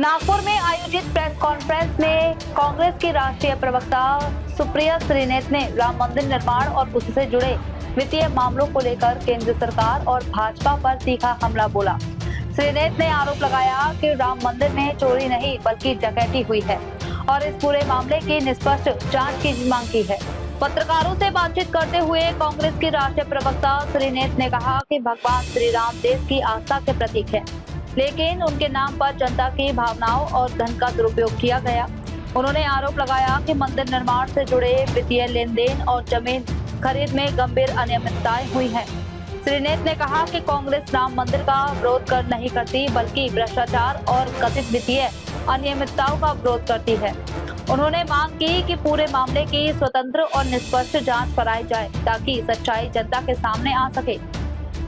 नागपुर में आयोजित press conference में कांग्रेस की राष्ट्रीय प्रवक्ता सुप्रिया श्रीनेत ने राम मंदिर निर्माण और उससे जुड़े वित्तीय मामलों को लेकर केंद्र सरकार और भाजपा पर तीखा हमला बोला। श्रीनेत ने आरोप लगाया कि राम मंदिर में चोरी नहीं बल्कि डकैती हुई है और इस पूरे मामले की निष्पक्ष जांच की मांग की है। पत्रकारों से बातचीत करते हुए कांग्रेस की राष्ट्रीय प्रवक्ता श्रीनेत ने कहा कि भगवान श्री राम देश की आस्था के प्रतीक है, लेकिन उनके नाम पर जनता की भावनाओं और धन का दुरुपयोग किया गया। उन्होंने आरोप लगाया कि मंदिर निर्माण से जुड़े वित्तीय लेन देन और जमीन खरीद में गंभीर अनियमितताएं हुई हैं। श्रीनेत ने कहा कि कांग्रेस राम मंदिर का विरोध नहीं करती बल्कि भ्रष्टाचार और कथित वित्तीय अनियमितताओं का विरोध करती है। उन्होंने मांग की कि पूरे मामले की स्वतंत्र और निष्पक्ष जांच कराई जाए ताकि सच्चाई जनता के सामने आ सके।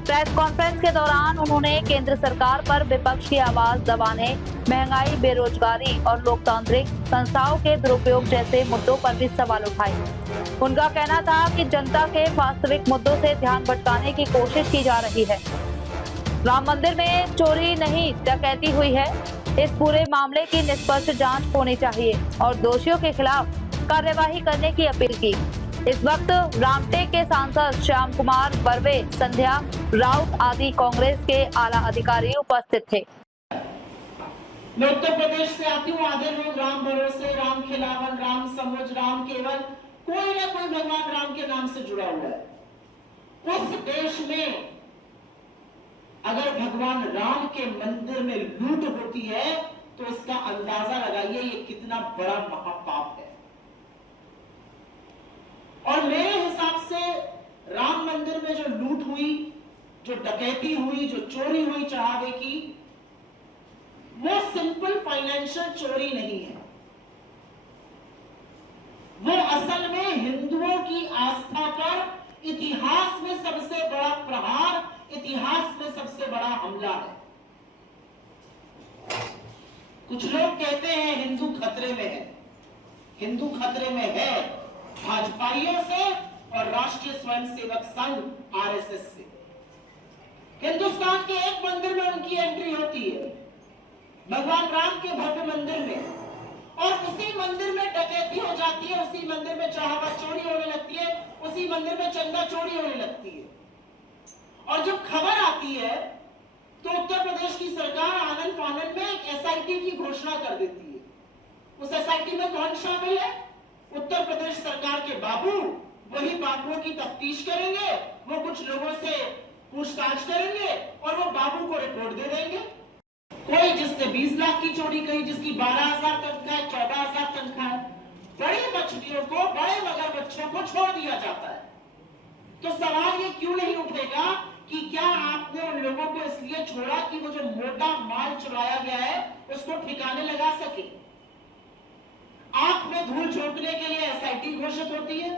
प्रेस कॉन्फ्रेंस के दौरान उन्होंने केंद्र सरकार पर विपक्ष की आवाज दबाने, महंगाई, बेरोजगारी और लोकतांत्रिक संस्थाओं के दुरुपयोग जैसे मुद्दों पर भी सवाल उठाए। उनका कहना था कि जनता के वास्तविक मुद्दों से ध्यान भटकाने की कोशिश की जा रही है। राम मंदिर में चोरी नहीं डकैती हुई है। इस पूरे मामले की निष्पक्ष जांच होनी चाहिए और दोषियों के खिलाफ कार्यवाही करने की अपील की। इस वक्त रामटेक के सांसद श्याम कुमार बर्वे, संध्या राउत आदि कांग्रेस के आला अधिकारी उपस्थित थे। मैं उत्तर प्रदेश से आती हूँ। आधे लोग राम भरोसे, राम खिलावन, राम समझ, राम केवल, कोई ना कोई भगवान राम के नाम से जुड़ा हुआ है। उस देश में अगर भगवान राम के मंदिर में लूट होती है तो इसका अंदाजा लगाइए ये कितना बड़ा महापाप है। और मेरे हिसाब से राम मंदिर में जो लूट हुई, जो डकैती हुई, जो चोरी हुई चढ़ावे की, वो सिंपल फाइनेंशियल चोरी नहीं है। वो असल में हिंदुओं की आस्था पर इतिहास में सबसे बड़ा प्रहार, इतिहास में सबसे बड़ा हमला है। कुछ लोग कहते हैं हिंदू खतरे में है। हिंदू खतरे में है भाजपाइयों से और राष्ट्रीय स्वयंसेवक संघ आरएसएस से। हिंदुस्तान के एक मंदिर में उनकी एंट्री होती है, भगवान राम के भव्य मंदिर में, और उसी मंदिर में डकैती हो जाती है, उसी मंदिर में चढ़ावा चोरी होने लगती है, उसी मंदिर में चंदा चोरी होने लगती है। और जब खबर आती है तो उत्तर प्रदेश की सरकार आनन फानन में एक एसआईटी की घोषणा कर देती है। उस एसआईटी में कौन शामिल है? उत्तर प्रदेश सरकार के बाबू। वही बाबुओं की तफ्तीश करेंगे, वो कुछ लोगों से पूछताछ करेंगे और वो बाबू को रिपोर्ट दे देंगे। कोई जिसने 20 लाख की चोरी करी, जिसकी 12,000 तनख्वाह है, 14,000 तनख्वाह है, बड़ी मछलियों को, बड़े मगरमच्छों को छोड़ दिया जाता है। तो सवाल ये क्यों नहीं उठेगा कि क्या आपने उन लोगों को इसलिए छोड़ा कि वो जो मोटा माल चुराया गया है उसको ठिकाने लगा सके? आंख में धूल झोंकने के लिए एसआईटी घोषित होती है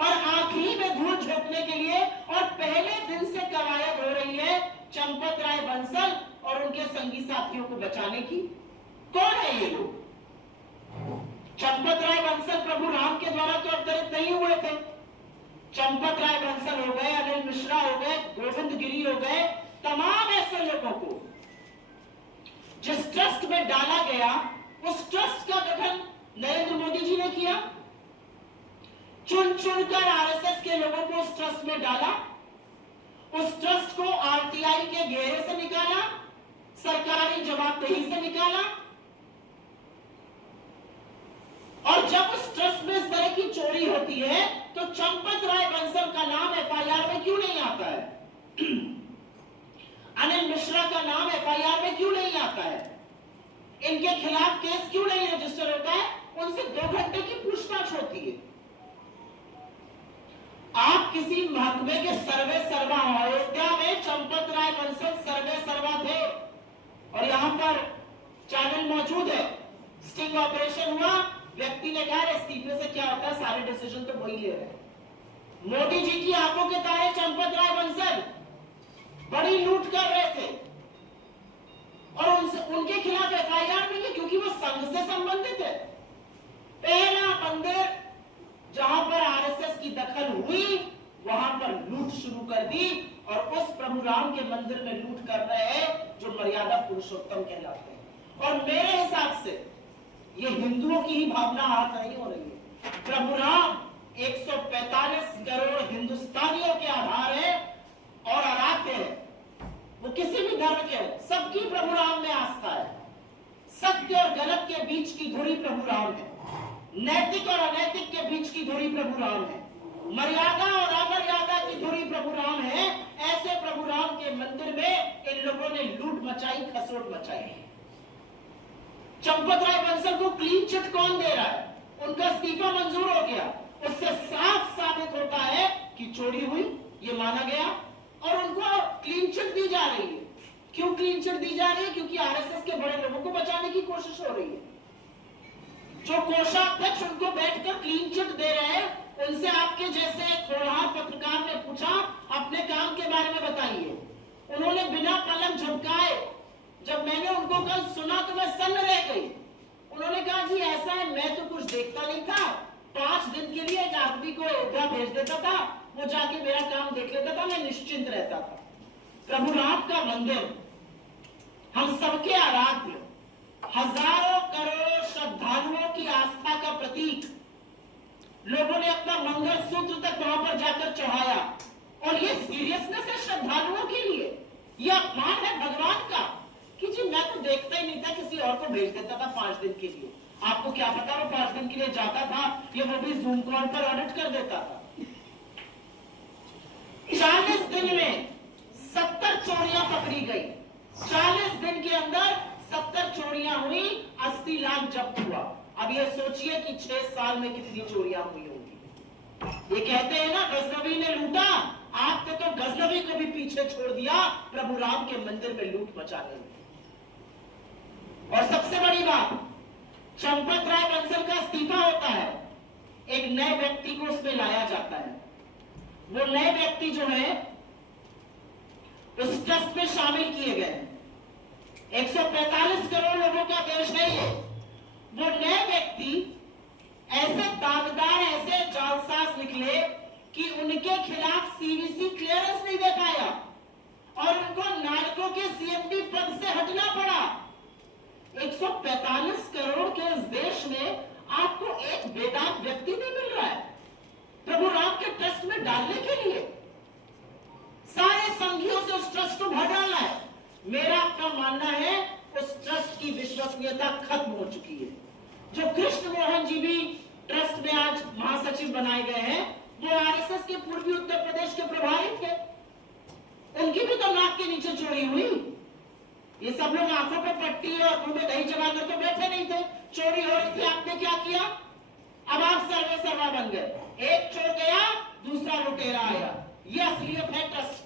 और आंखी में धूल झोंकने के लिए और पहले दिन से कवायद हो रही है चंपत राय बंसल और उनके संगी साथियों को बचाने की। कौन है ये लोग? चंपत राय बंसल प्रभु राम के द्वारा तो अवतरित नहीं हुए थे। चंपत राय बंसल हो गए, अनिल मिश्रा हो गए, गोविंद गिरी हो गए, तमाम ऐसे लोगों को जिस ट्रस्ट में डाला गया, उस ट्रस्ट का गठन नरेंद्र मोदी जी ने किया। चुन चुनकर आरएसएस के लोगों को उस ट्रस्ट में डाला, उस ट्रस्ट को आरटीआई के घेरे से निकाला, सरकारी जवाबदेही से निकाला। और जब उस ट्रस्ट में इस तरह की चोरी होती है तो चंपत राय बंसल का नाम एफआईआर में क्यों नहीं आता है? अनिल मिश्रा का नाम एफआईआर में क्यों नहीं आता है? इनके खिलाफ केस क्यों नहीं रजिस्टर होता है? उनसे 2 घंटे की पूछताछ होती है। आप किसी महकमे के सर्वे सर्वा, अयोध्या में चंपत राय बंसल सर्वे सर्वा थे और यहां पर चैनल मौजूद है। स्टिंग ऑपरेशन हुआ, व्यक्ति ने कहा इस्तीफे से क्या होता है, सारे डिसीजन तो वही ले रहे हैं। मोदी जी की आंखों के तारे चंपत राय बंसल बड़ी लूट कर रहे थे और उनके खिलाफ एफआईआर नहीं है क्योंकि वो संघ से संबंधित है। पहला मंदिर जहां पर आरएसएस की दखल हुई वहां पर लूट शुरू कर दी और उस प्रभु राम के मंदिर में लूट कर रहे हैं जो मर्यादा पुरुषोत्तम कहलाते हैं। और मेरे हिसाब से ये हिंदुओं की ही भावना आहत नहीं हो रही है। प्रभु राम 145 करोड़ हिंदुस्तानियों के आधार है और आराध्य है। वो किसी भी धर्म के हो, सबकी प्रभु राम में आस्था है। सत्य और गलत के बीच की धुरी प्रभु राम है, नैतिक और अनैतिक के बीच की धुरी प्रभु राम है, मर्यादा और अमर्यादा की धुरी प्रभु राम है। ऐसे प्रभु राम के मंदिर में इन लोगों ने लूट मचाई, खसोट मचाई। चंपत राय बंसल को क्लीन चिट कौन दे रहा है? उनका इस्तीफा मंजूर हो गया। उससे साफ साबित होता है कि चोरी हुई, ये माना गया और उनको क्लीन चिट दी जा रही है। क्यों क्लीन चिट दी जा रही है? क्योंकि आरएसएस के बड़े लोगों को बचाने की कोशिश हो रही है। जो कोषाध्यक्ष उनको बैठकर क्लीन चिट दे रहे हैं, उनसे आपके जैसे होनहार पत्रकार ने पूछा, अपने काम के बारे में बताइए। उन्होंने बिना कलम झपकाए, जब मैंने उनको कल सुना तो मैं सन्न रह गई। उन्होंने कहा कि ऐसा है, मैं तो कुछ देखता नहीं था, 5 दिन के लिए एक आदमी को अयोध्या भेज देता था, वो जाके मेरा काम देख लेता था, मैं निश्चिंत रहता था। प्रभु राम का मंदिर हम सबके आराध्य, हजारों करोड़ों श्रद्धालुओं की आस्था का प्रतीक। लोगों ने अपना मंगल सूत्र तक वहां पर जाकर चढ़ाया और ये सीरियसनेस है श्रद्धालुओं के लिए, ये अपमान है भगवान का कि जी मैं तो देखता ही नहीं था, किसी और को भेज देता था 5 दिन के लिए। आपको क्या पता वो 5 दिन के लिए जाता था, ये वो भी जूम कॉल पर ऑडिट कर देता था। 40 दिन में 70 चोरियां पकड़ी गई। 40 दिन के अंदर 70 चोरियां हुई, 80 लाख जब्त हुआ। अब ये सोचिए कि 6 साल में कितनी चोरियां हुई होंगी। ये कहते हैं ना, गजनवी ने लूटा, आपने तो गजनवी को भी पीछे छोड़ दिया प्रभु राम के मंदिर में लूट मचाने में। और सबसे बड़ी बात, चंपत राय बंसल का इस्तीफा होता है, एक नए व्यक्ति को उसमें लाया जाता है। वो नए व्यक्ति जो है उस ट्रस्ट में शामिल किए गए। 145 करोड़ लोगों का देश है ये। वो नए व्यक्ति ऐसे दागदार, ऐसे जालसाज निकले कि उनके खिलाफ सीवीसी क्लियरेंस नहीं दे पाया और उनको नालको के सीएमडी पद से हटना पड़ा। 145 करोड़ के इस देश में आपको एक बेदाग व्यक्ति नहीं मिल रहा है प्रभु राम के ट्रस्ट में डालने के लिए। सारे संघियों से उस ट्रस्ट को भर डाला है। मेरा आपका मानना है उस ट्रस्ट की विश्वसनीयता खत्म हो चुकी है। जो कृष्ण मोहन जी भी ट्रस्ट में आज महासचिव बनाए गए हैं, वो आरएसएस के पूर्वी उत्तर प्रदेश के प्रभारी थे। उनकी भी तो नाक के नीचे चोरी हुई। ये सब लोग आंखों पे पट्टी और मुंह में दही जमा कर तो बैठे नहीं थे, चोरी हो रही थी। आपने क्या किया? अब आप सर्वे सर्वा बन गए। एक चोर गया, दूसरा लुटेरा आया। ये असलियत है ट्रस्ट